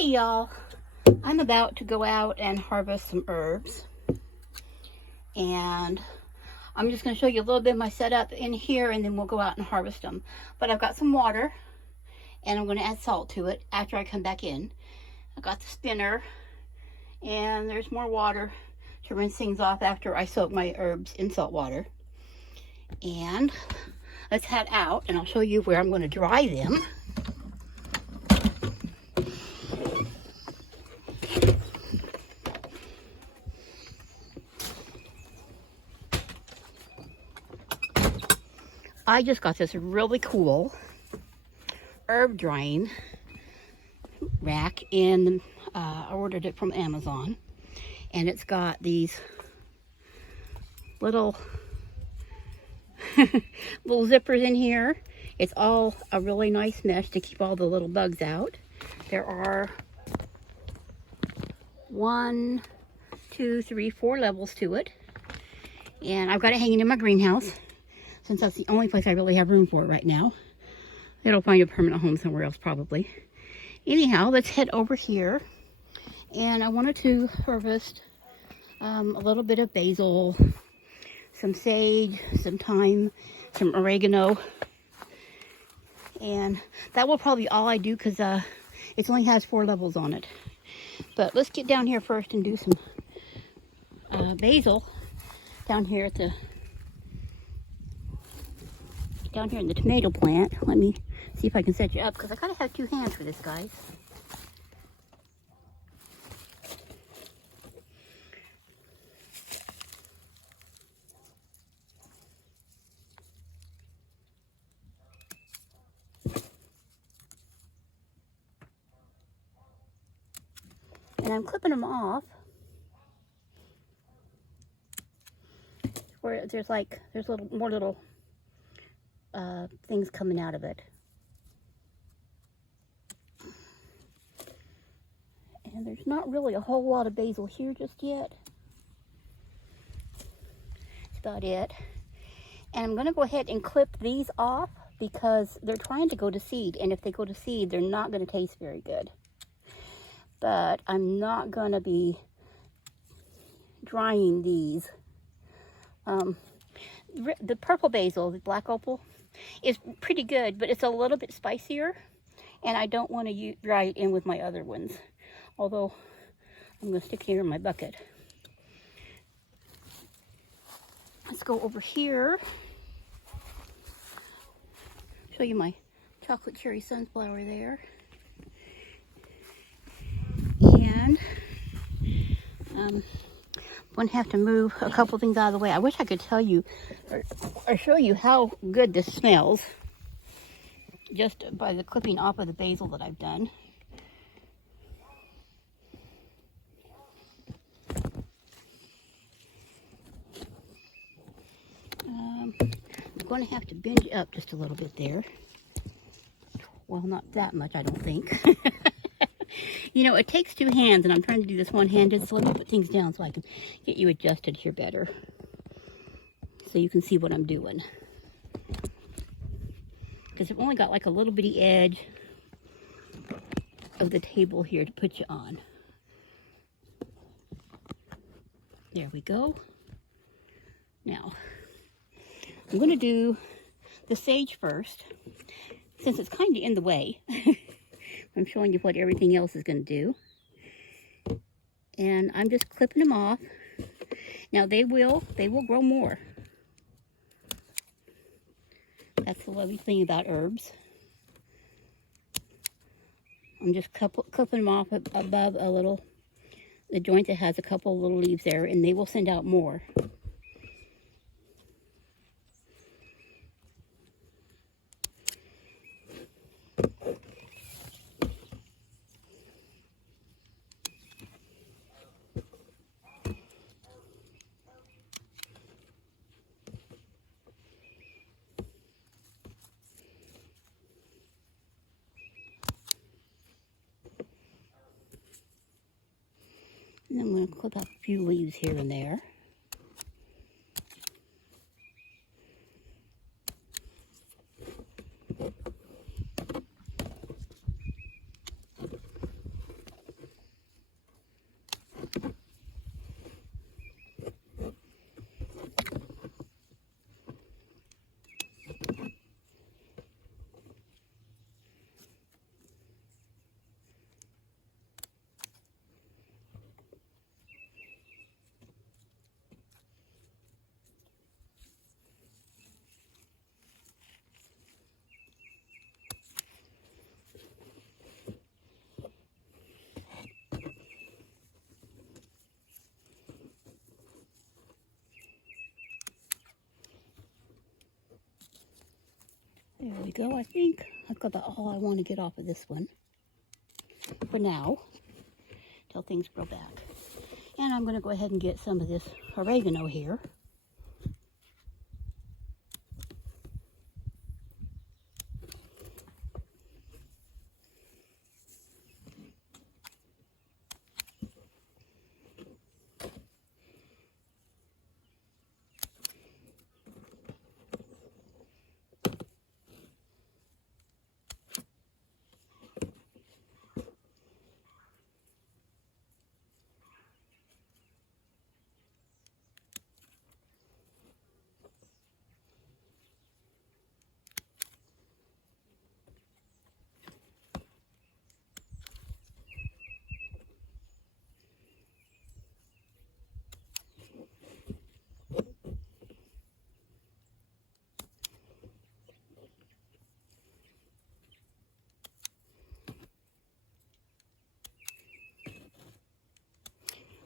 Hey y'all, I'm about to go out and harvest some herbs, and I'm just going to show you a little bit of my setup in here, and then we'll go out and harvest them. But I've got some water, and I'm going to add salt to it after I come back in. I got the spinner, and there's more water to rinse things off after I soak my herbs in salt water. And let's head out, and I'll show you where I'm going to dry them. I just got this really cool herb drying rack, and I ordered it from Amazon, and it's got these little little zippers in here. It's all a really nice mesh to keep all the little bugs out. There are 1, 2, 3, 4 levels to it, and I've got it hanging in my greenhouse since that's the only place I really have room for it right now. It'll find a permanent home somewhere else probably. Anyhow, let's head over here, and I wanted to harvest a little bit of basil, some sage, some thyme, some oregano, and that will probably be all I do because it only has 4 levels on it. But let's get down here first and do some basil down here at the in the tomato plant. Let me see if I can set you up, because I gotta have 2 hands for this, guys. And I'm clipping them off where there's more little things coming out of it. And there's not really a whole lot of basil here just yet. That's about it. And I'm going to go ahead and clip these off because they're trying to go to seed. And if they go to seed, they're not going to taste very good. But I'm not going to be drying these. The purple basil, the black opal, is pretty good, but it's a little bit spicier, and I don't want to dry it in with my other ones, although I'm going to stick here in my bucket. Let's go over here, show you my chocolate cherry sunflower there, and I'm going to have to move a couple things out of the way. I wish I could tell you or show you how good this smells just by the clipping off of the basil that I've done. I'm going to have to bend up just a little bit there. Well, not that much, I don't think. You know, it takes 2 hands, and I'm trying to do this one-handed, so let me put things down so I can get you adjusted here better, so you can see what I'm doing. Because I've only got like a little bitty edge of the table here to put you on. There we go. Now, I'm going to do the sage first, since it's kind of in the way. I'm showing you what everything else is going to do. And I'm just clipping them off. Now they will grow more. That's the lovely thing about herbs. I'm just clipping them off above the joint that has a couple little leaves there, and they will send out more. And I'm going to clip out a few leaves here and there. There we go. I think I've got all I want to get off of this one for now, till things grow back. And I'm going to go ahead and get some of this oregano here.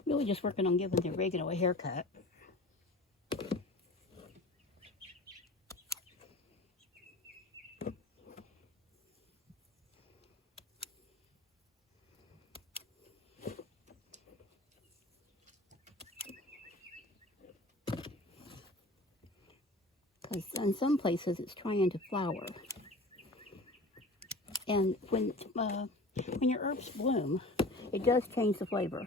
Really just working on giving the oregano a haircut. Because in some places it's trying to flower. And when your herbs bloom, it does change the flavor.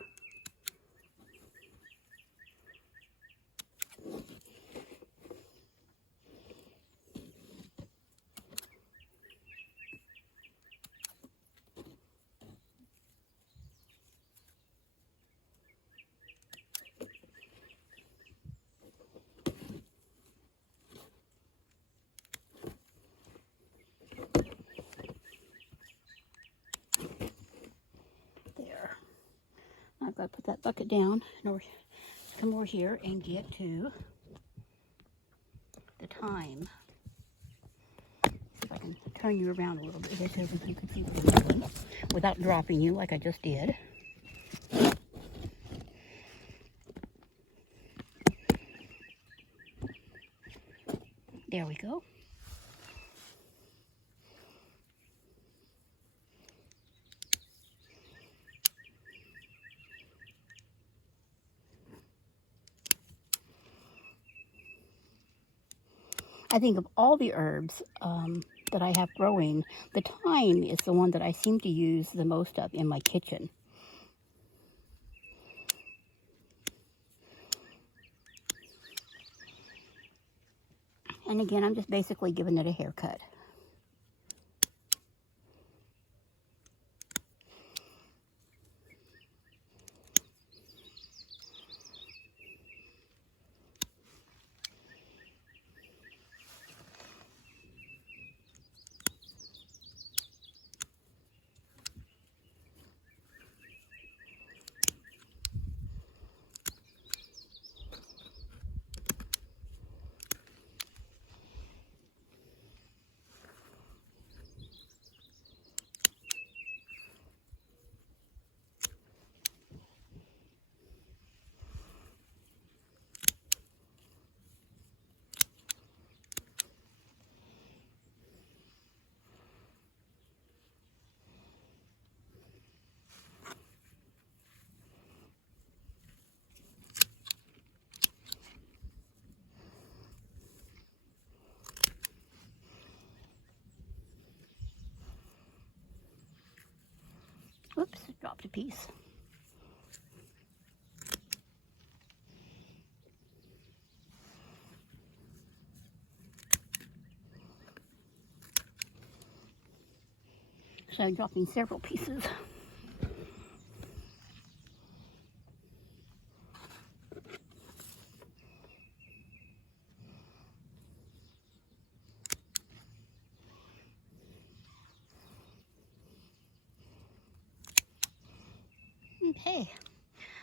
I've got to put that bucket down and come over here and get to the thyme. See if I can turn you around a little bit so you can see what I'm doing without dropping you like I just did. There we go. I think of all the herbs that I have growing, the thyme is the one that I seem to use the most of in my kitchen. And again, I'm just basically giving it a haircut. Oops, dropped a piece. So I'm dropping several pieces. Okay,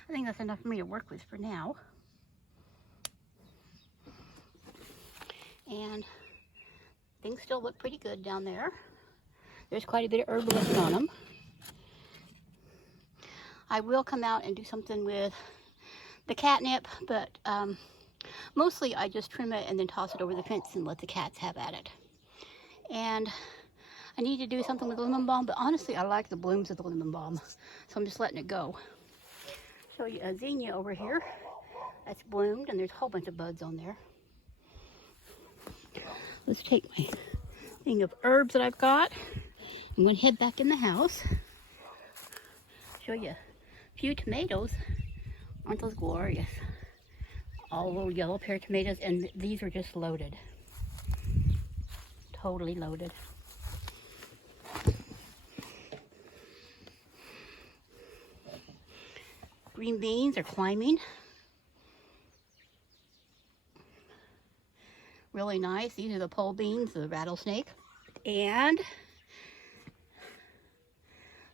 I think that's enough for me to work with for now. And things still look pretty good down there. There's quite a bit of herb left on them. I will come out and do something with the catnip, but mostly I just trim it and then toss it over the fence and let the cats have at it. And I need to do something with the lemon balm, but honestly, I like the blooms of the lemon balm, so I'm just letting it go. Show you a zinnia over here that's bloomed, and there's a whole bunch of buds on there. Let's take my thing of herbs that I've got. I'm going to head back in the house. Show you a few tomatoes. Aren't those glorious? All little yellow pear tomatoes, and these are just loaded. Totally loaded. Green beans are climbing. Really nice. These are the pole beans, the rattlesnake. And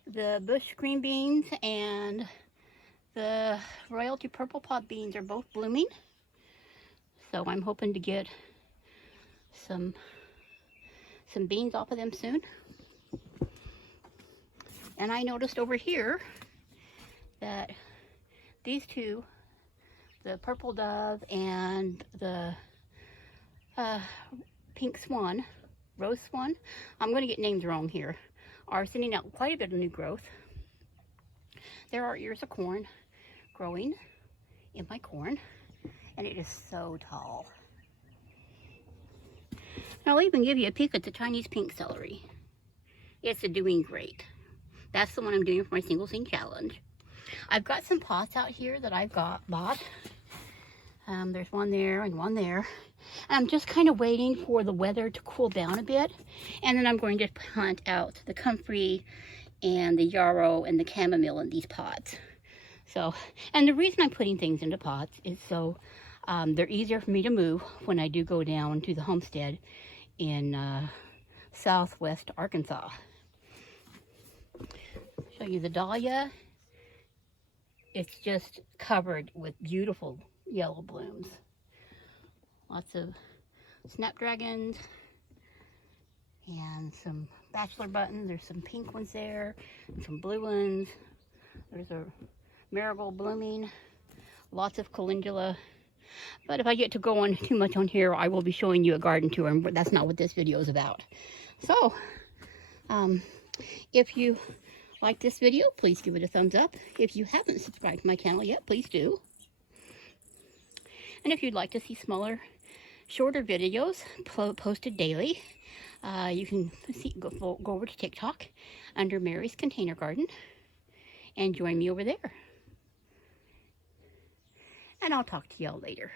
the bush green beans and the royalty purple pot beans are both blooming. So I'm hoping to get some beans off of them soon. And I noticed over here that these two, the purple dove and the pink swan, rose swan, I'm going to get names wrong here, are sending out quite a bit of new growth. There are ears of corn growing in my corn, and it is so tall. And I'll even give you a peek at the Chinese pink celery. It's doing great. That's the one I'm doing for my single scene challenge. I've got some pots out here that I've bought. There's one there and one there. And I'm just kind of waiting for the weather to cool down a bit. And then I'm going to plant out the comfrey and the yarrow and the chamomile in these pots. So, and the reason I'm putting things into pots is so they're easier for me to move when I do go down to the homestead in southwest Arkansas. Show you the dahlia. It's just covered with beautiful yellow blooms. Lots of snapdragons and some bachelor buttons. There's some pink ones there and some blue ones. There's a marigold blooming. Lots of calendula. But if I get to go on too much on here, I will be showing you a garden tour, but that's not what this video is about. So, if you like this video, please give it a thumbs up. If you haven't subscribed to my channel yet, please do. And if you'd like to see smaller, shorter videos posted daily, you can go over to TikTok under Mary's Container Garden and join me over there. And I'll talk to y'all later.